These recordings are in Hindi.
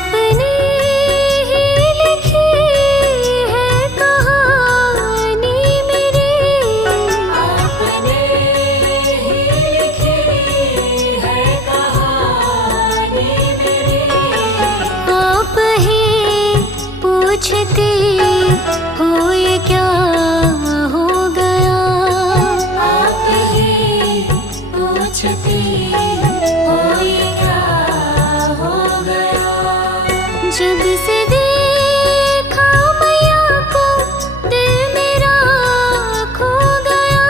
आपने ही लिखी है कहानी मेरी, आपने ही लिखी है कहानी मेरी। आप ही पूछती हो ये क्या हो गया, आप ही पूछती हो ये क्या हो गया। जब से देखा मैया को दिल मेरा खो गया,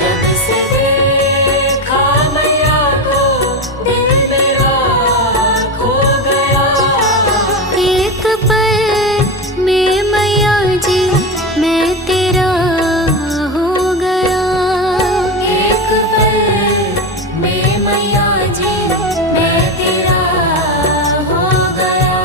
जब से देखा मैया को दिल मेरा खो गया। एक पल में मैया जी मैं तेरा हो गया, एक पल में मैया जी मैं तेरा हो गया।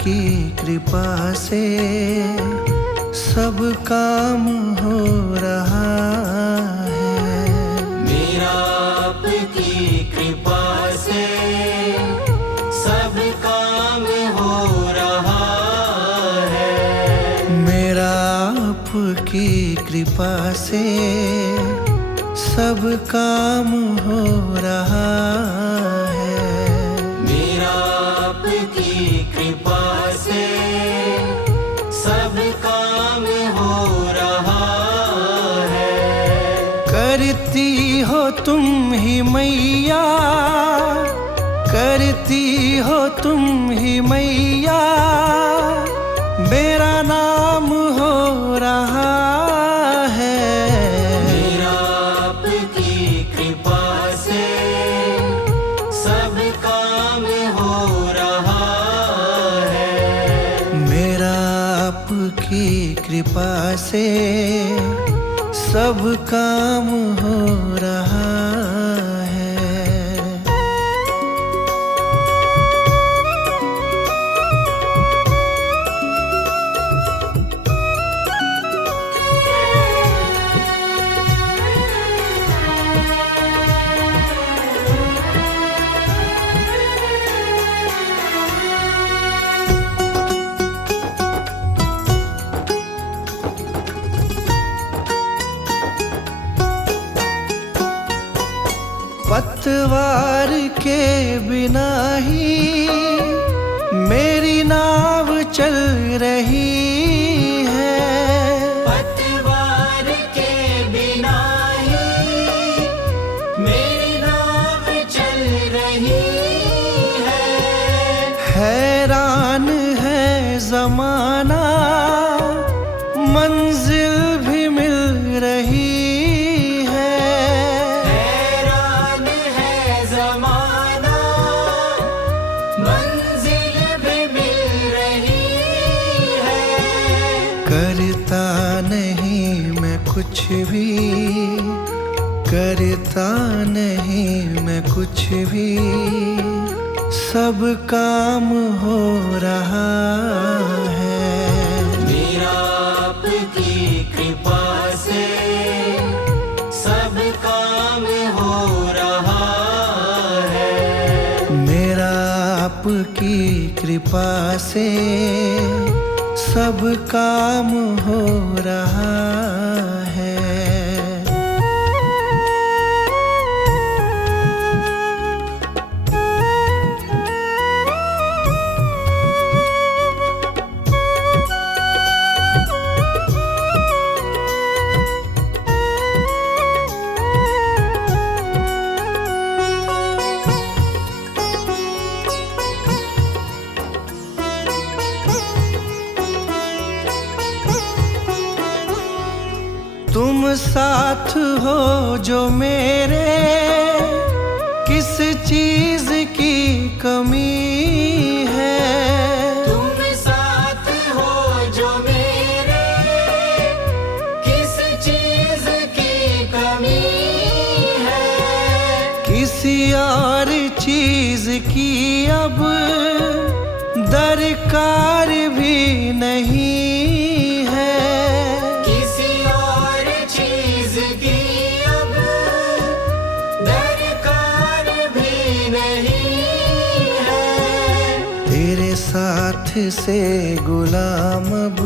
आपकी कृपा से सब काम हो रहा है। मेरा आपकी कृपा से सब काम हो रहा है। मेरा आपकी कृपा से सब काम हो रहा है। मेरा आपकी कृपा से सब काम हो रहा है। करती हो तुम ही मैया, करती हो तुम ही मैया, मेरा नाम हो रहा है। मेरा आपकी कृपा से सब काम हो रहा है। मेरा आपकी कृपा से सब काम हो रहा है। पतवार के बिना ही मेरी नाव चल रही है। पतवार के बिना ही मेरी नाव चल रही है। हैरान है जमाना, मंजिल भी मिल रही है। हैरान है जमाना, मंजिल भी मिल रही है। करता नहीं मैं कुछ भी, करता नहीं मैं कुछ भी, सब काम हो रहा है। मेरा आपकी कृपा से सब काम हो रहा है। मेरा आपकी कृपा से सब काम हो रहा है। तुम साथ हो जो मेरे, किस चीज की कमी है। तुम साथ हो जो मेरे, किस चीज की कमी है। किसी और चीज की अब दरकार भी नहीं है। किसी और चीज की अब दरकार भी नहीं है। तेरे साथ से गुलाम अब,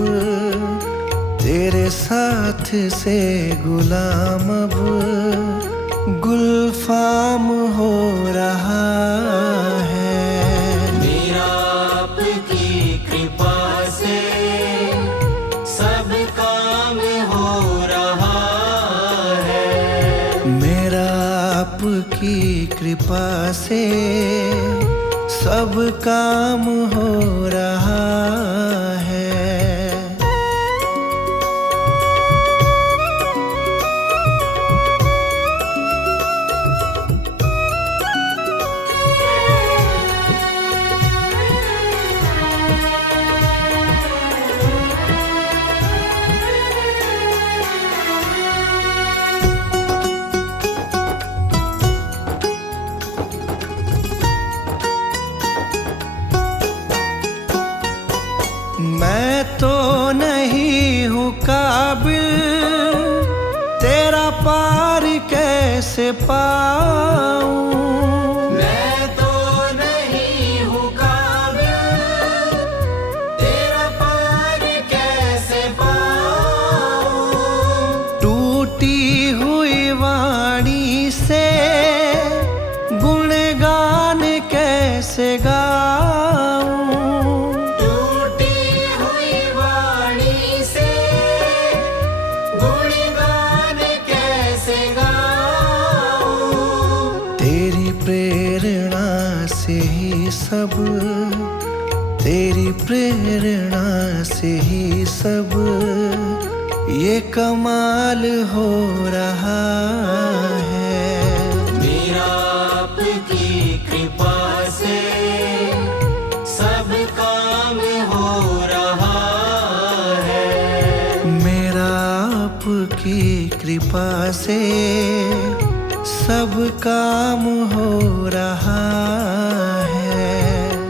तेरे साथ से गुलाम अब गुलफाम हो रहा है। मेरा आपकी कृपा से सब काम हो रहा है। मेरा आपकी कृपा से सब काम हो रहा है। कैसे पाऊं? मैं तो नहीं हूँ काबिल, तेरा पार कैसे पाऊं? टूटी हुई वाणी से गुणगान कैसे गाऊं? टूटी हुई वाणी से गुणगान कैसे गाऊं? तेरी प्रेरणा से ही सब, तेरी प्रेरणा से ही सब ये कमाल हो रहा है। मेरा आपकी कृपा से सब काम हो रहा है। मेरा आपकी कृपा से सब काम हो रहा है।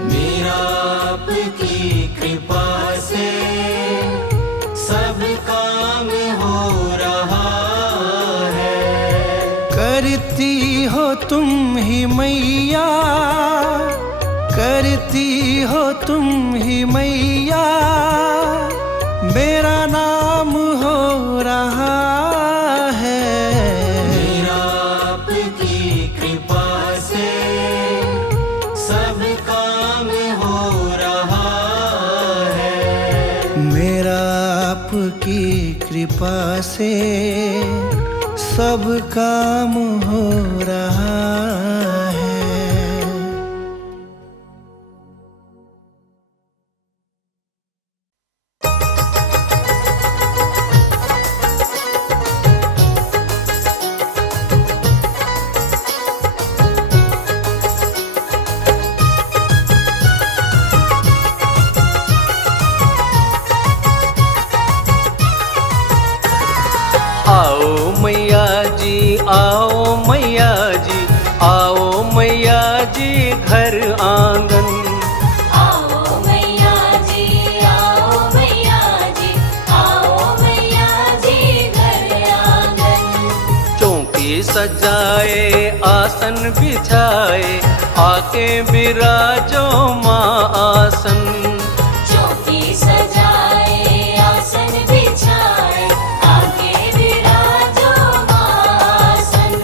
मेरा आपकी कृपा से सब काम हो रहा है। करती हो तुम ही मैया, करती हो तुम ही मैया, मेरा नाम हो रहा है। मेरा आपकी कृपा से सब काम हो रहा है। मेरा आपकी कृपा से सब काम हो रहा है। आओ मैया जी, आओ मैया जी, आओ मैया जी घर आंगन। आओ मैया जी, आओ मैया जी, आओ मैया जी घर आंगन। चौकी सजाए आसन बिछाए, आके बिराजो माँ आसन। चौकी सजाए आसन बिछाए, आके विराजो आसन।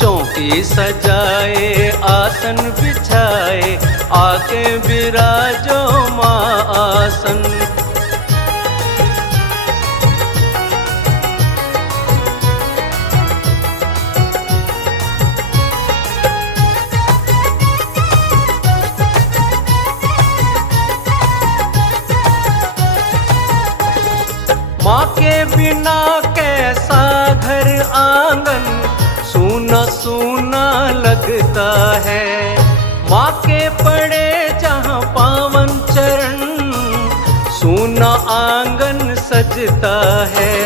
चौकी सजाए आसन बिछाए, आके बिराजो माँ आसन। माँ के बिना कैसा घर आंगन सूना सूना लगता है। माँ के पड़े जहाँ पावन चरण, सूना आंगन सजता है।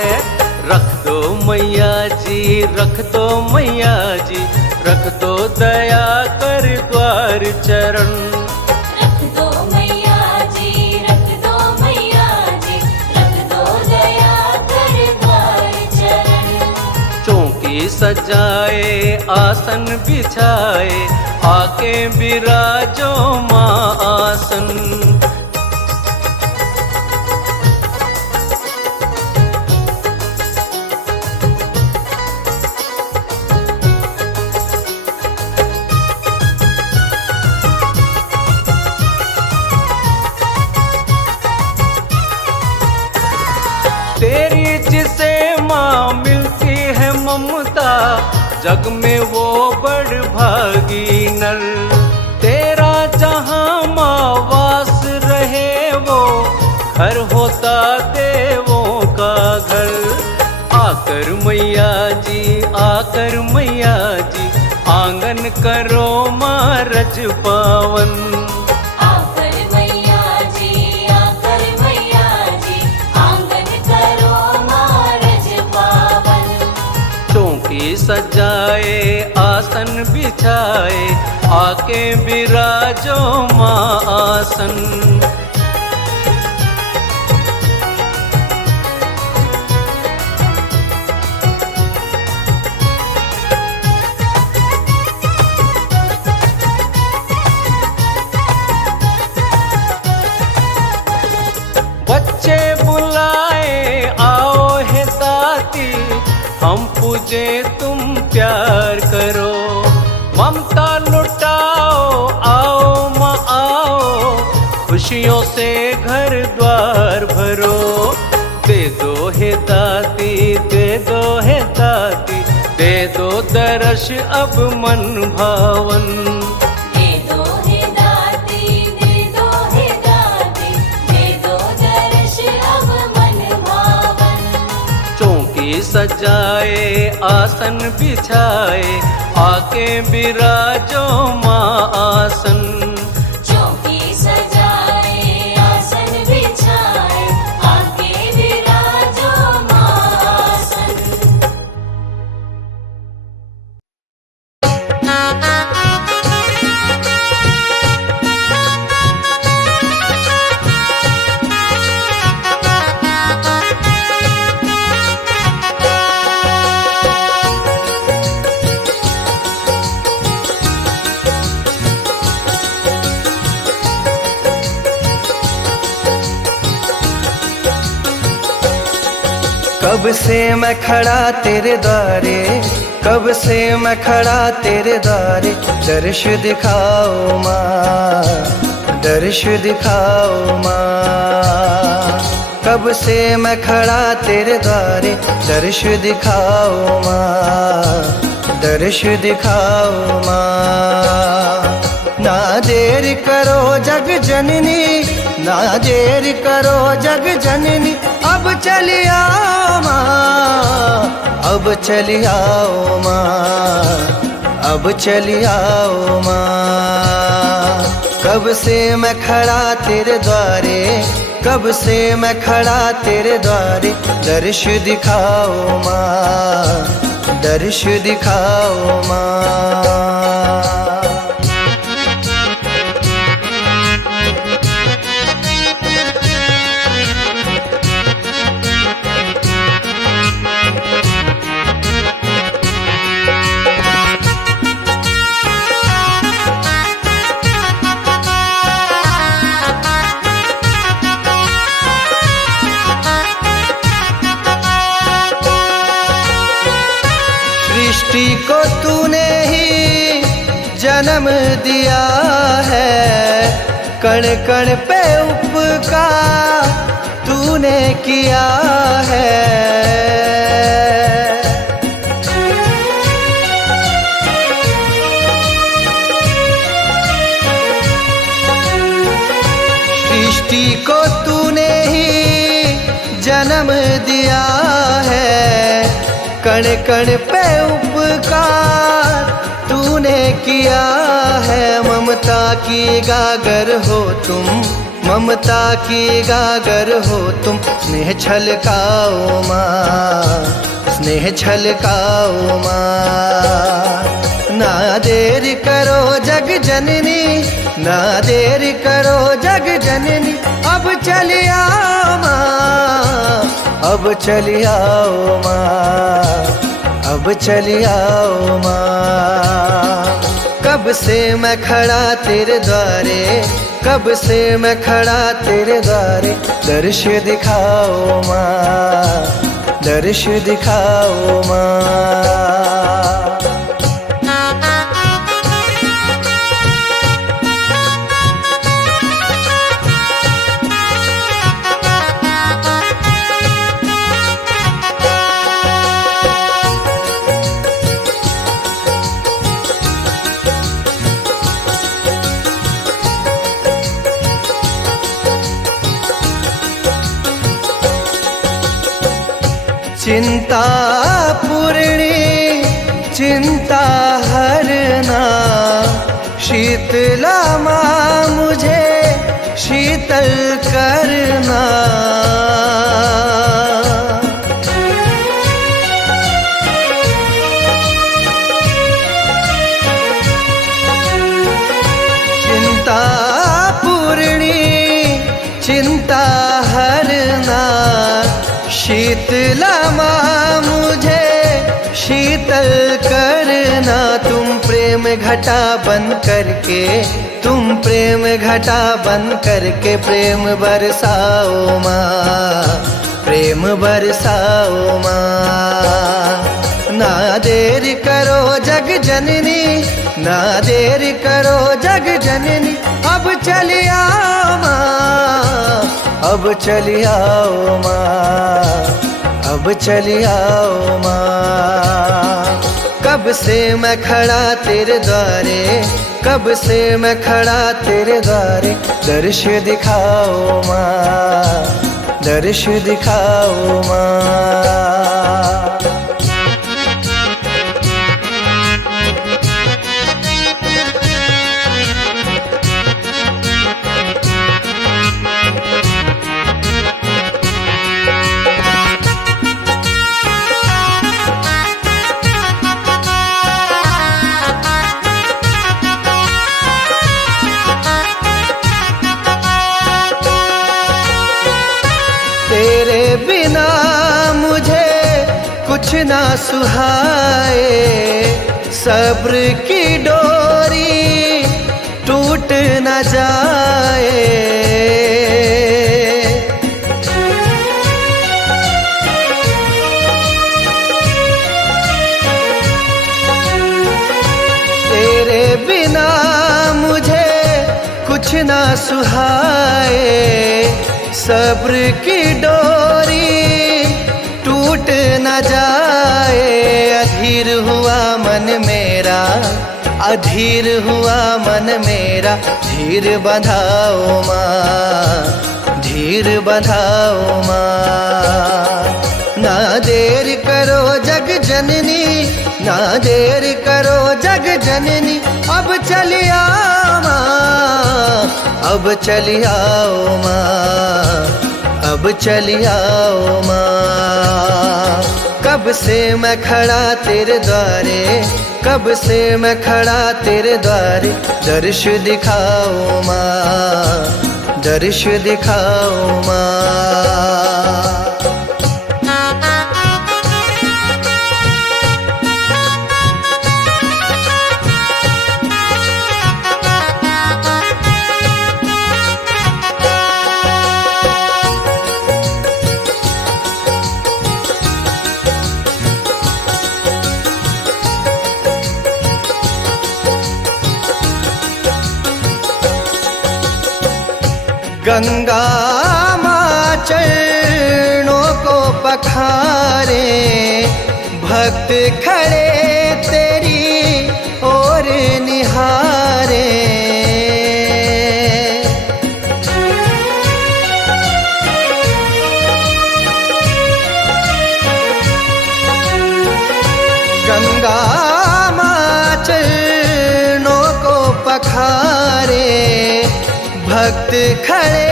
रख दो मैया जी, रख दो मैया जी, रख दो दया कर द्वार चरण। रख दो मैया जी, रख दो मैया जी, रख दो दया कर द्वार चरण। चौकी सजाए आसन बिछाए, आके बिराजो माँ आसन। तेरी जिसे माँ मिलती है ममता, जग में वो बड़ भागी नर। तेरा जहाँ माँ वास रहे वो घर होता देवों का घर। आकर मैया जी, आकर मैया जी, आंगन करो माँ रज पावन। आकर मैया जी, आकर मैया जी, आंगन करो मारज पावन। चौकी सजाए आसन बिछाए, आके बिराजो माँ आसन। प्यार करो। ममता लुटाओ, आओ माँ आओ, खुशियों से घर द्वार भरो। दे दो हे दाती, दे दो हे दाती, दे दो दर्श अब मन भावन। दे दो हे दाती, दे दो हे दाती, दे दो दर्श अब मन भावन। चौकी सजाए आसन बिछाए, आके बिराजो माँ आसन। चौकी सजाए आसन बिछाए, आके विराजो माँ आसन। कब से मैं खड़ा तेरे द्वारे, कब से मैं खड़ा तेरे द्वारे। दर्श दिखाओ माँ, दर्श दिखाओ माँ। कब से मैं खड़ा तेरे द्वारे, दर्श दिखाओ माँ, दर्श दिखाओ माँ। ना देर करो जग जननी, ना देर करो जग जननी। अब चली आओ माँ, अब चली आओ माँ, अब चली आओ माँ। कब से मैं खड़ा तेरे द्वारे, कब से मैं खड़ा तेरे द्वारे। दर्श दिखाओ माँ, दर्श दिखाओ माँ। सृष्टि को तूने ही जन्म दिया है, कण कण पे उपकार तूने किया है। सृष्टि को तूने ही जन्म दिया है, कण कण पे उपकार तूने किया है। ममता की गागर हो तुम, ममता की गागर हो तुम। स्नेह छलकाओ माँ, स्नेह छलकाओ माँ। ना देर करो जग जननी, ना देर करो जग जननी। अब चली आओ माँ, अब चली आओ माँ, अब चली आओ माँ। कब से मैं खड़ा तेरे द्वारे, कब से मैं खड़ा तेरे द्वारे। दर्श दिखाओ माँ, दर्श दिखाओ माँ। चिंता पूर्णी चिंता हरना, शीतला माँ मुझे शीतल करना। चिंता पूर्णी चिंता हरना, शीतला माँ मुझे शीतल करना। तुम प्रेम घटा बन करके, तुम प्रेम घटा बन करके। प्रेम बरसाओ माँ, प्रेम बरसाओ माँ। ना देर करो जग जननी, ना देर करो जग जननी, अब चली आओ माँ, अब चली आओ माँ, अब चली आओ माँ। कब से मैं खड़ा तेरे द्वारे, कब से मैं खड़ा तेरे द्वारे, दर्श दिखाओ माँ, दर्श दिखाओ माँ। तेरे बिना मुझे कुछ ना सुहाए, सब्र की डोरी टूट न जाए। तेरे बिना मुझे कुछ ना सुहाए, सब्र की डोरी टूट न जाए। अधीर हुआ मन मेरा, अधीर हुआ मन मेरा, धीर बंधाओ माँ, धीर बंधाओ माँ। ना देर करो जग जननी, ना देर करो जग जननी, अब चली आओ माँ, अब चली आओ माँ, अब चली आओ माँ। कब से मैं खड़ा तेरे द्वारे, कब से मैं खड़ा तेरे द्वारे, दर्श दिखाओ माँ, दर्श दिखाओ माँ। गंगा माँ चरणों को पखारे, भक्त खड़े तेरी ओर निहारे। गंगा माँ चरणों को पखारे, भक्त खड़े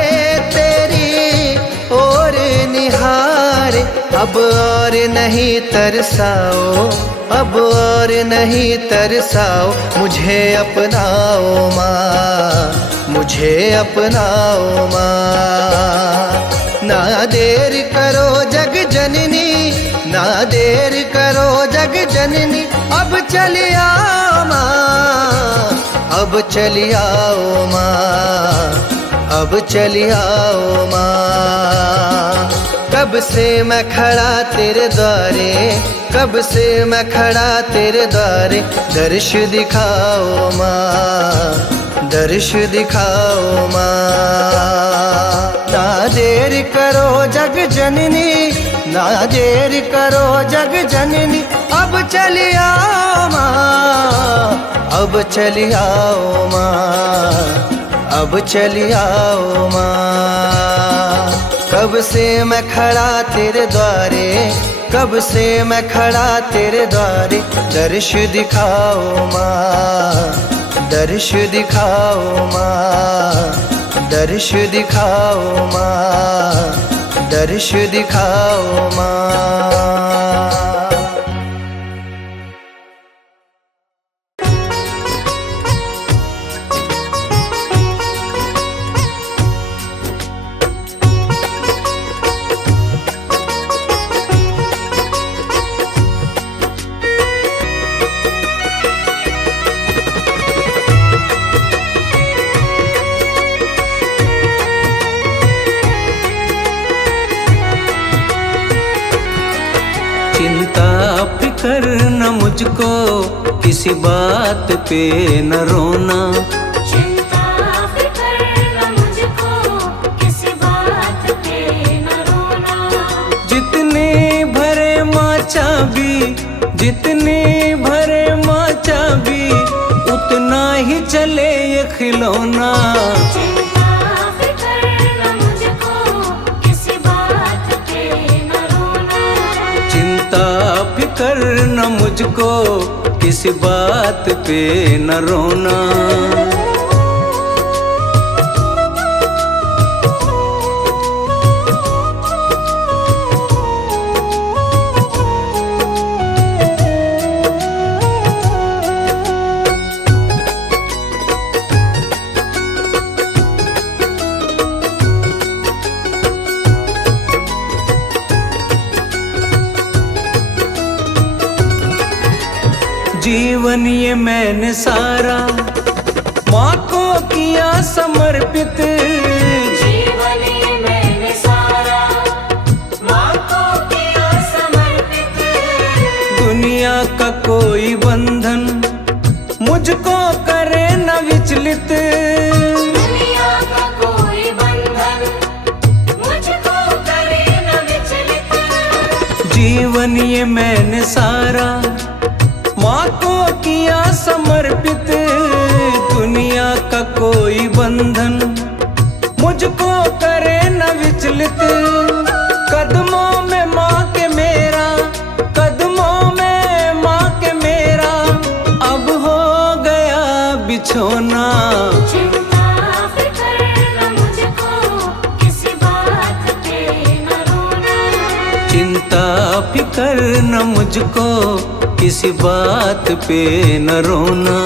तेरी ओर निहारे। अब और नहीं तरसाओ, अब और नहीं तरसाओ, मुझे अपनाओ माँ, मुझे अपनाओ माँ। ना देर करो जग जननी, ना देर करो जग जननी, अब चली आओ माँ, अब चली आओ माँ, अब चली आओ माँ। कब से मैं खड़ा तेरे द्वारे, कब से मैं खड़ा तेरे द्वारे, दर्श दिखाओ माँ, दर्श दिखाओ माँ। ना देर करो जग जननी, ना देर करो जग जननी, अब चली आओ माँ, अब चली आओ माँ, अब चली आओ माँ। कब से मैं खड़ा तेरे द्वारे, कब से मैं खड़ा तेरे द्वारे, दर्श दिखाओ माँ, दर्श दिखाओ माँ, दर्श दिखाओ माँ, दर्श दिखाओ माँ। चिंता मुझको किसी बात पे न रोना। चिंता फिक्र न मुझको किसी बात पे न रोना। जितने भरे माचा भी, जितने भरे माचा भी, उतना ही चले ये खिलौना। चिंता फिक्र न मुझको किसी बात पे न रोना। चिंता फिक्र न मुझको किसी बात पे न रोना। जीवन ये मैंने सारा माँ को किया समर्पित। जीवन ये मैंने सारा माँ को किया समर्पित। दुनिया का कोई बंधन मुझको करे न विचलित। दुनिया का कोई बंधन मुझको करे न विचलित। जीवन ये मैंने सारा माँ को किया समर्पित। दुनिया का कोई बंधन मुझको करे न विचलित। कदमों में माँ के मेरा, कदमों में माँ के मेरा, अब हो गया बिछोना। चिंता फिक्र न मुझको किसी बात पे न रोना। चिंता फिक्र न मुझको किसी बात पे न रोना।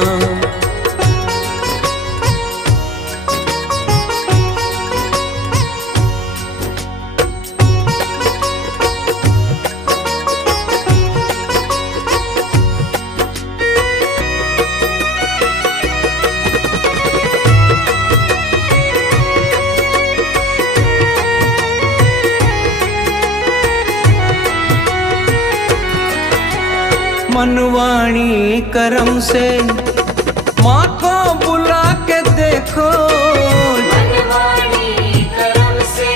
मनवाणी करम से माँ को बुला के देखो। मनवाणी करम से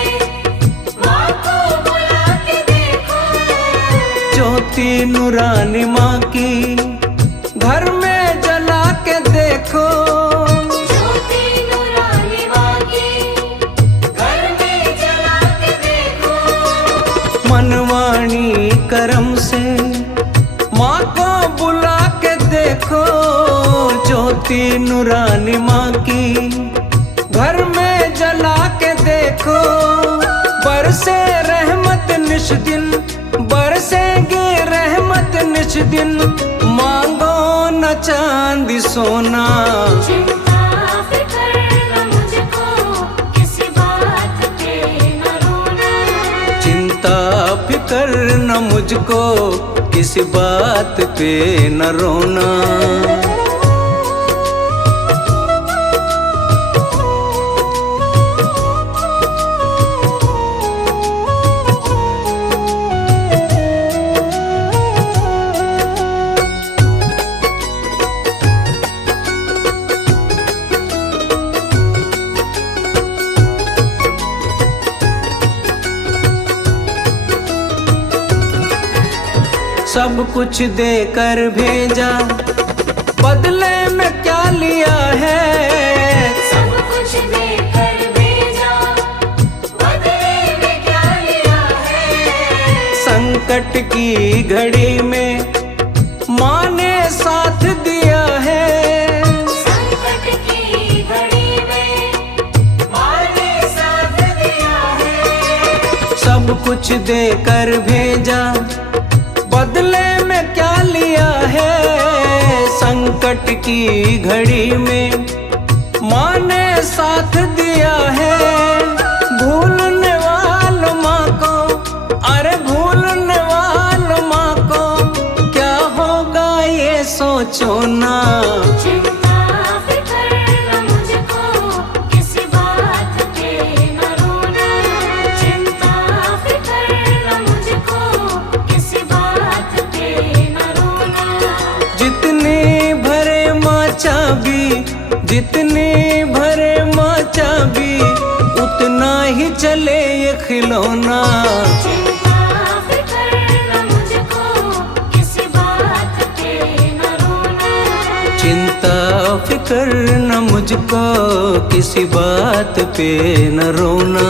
माँ को बुला के देखो। ज्योति नूरानी माँ की घर में जला के देखो। ज्योति नूरानी माँ की घर में जला के देखो। मनवाणी करम से माँ को बुला के देखो। ज्योति नूरानी माँ की घर में जला के देखो। बरसे रहमत निश दिन, बरसेंगे रहमत निश दिन, मांगो न चांदी सोना। चिंता फिक्र न मुझको किसी बात पे न रोना। चिंता फिक्र न मुझको किसी बात पे न रोना। सब कुछ देकर भेजा, बदले में क्या लिया है। सब कुछ देकर भेजा, बदले में क्या लिया है। संकट की घड़ी में माँ ने साथ दिया है। संकट की घड़ी में माँ ने साथ दिया है। सब कुछ देकर भेजा, बदले में क्या लिया है। संकट की घड़ी में माँ ने साथ दिया है। भूलने वालों माँ को, अरे भूलने वालों माँ को, क्या होगा ये सोचो ना। चिंता फिक्र न मुझको किसी बात पे न रोना। चिंता फिक्र न मुझको किसी बात पे न रोना। जितने भरे माँ चाबी उतना ही चले ये खिलौना। चिंता फिकर न मुझको किसी बात पे न रोना। चिंता फिकर न मुझको किसी बात पे न रोना।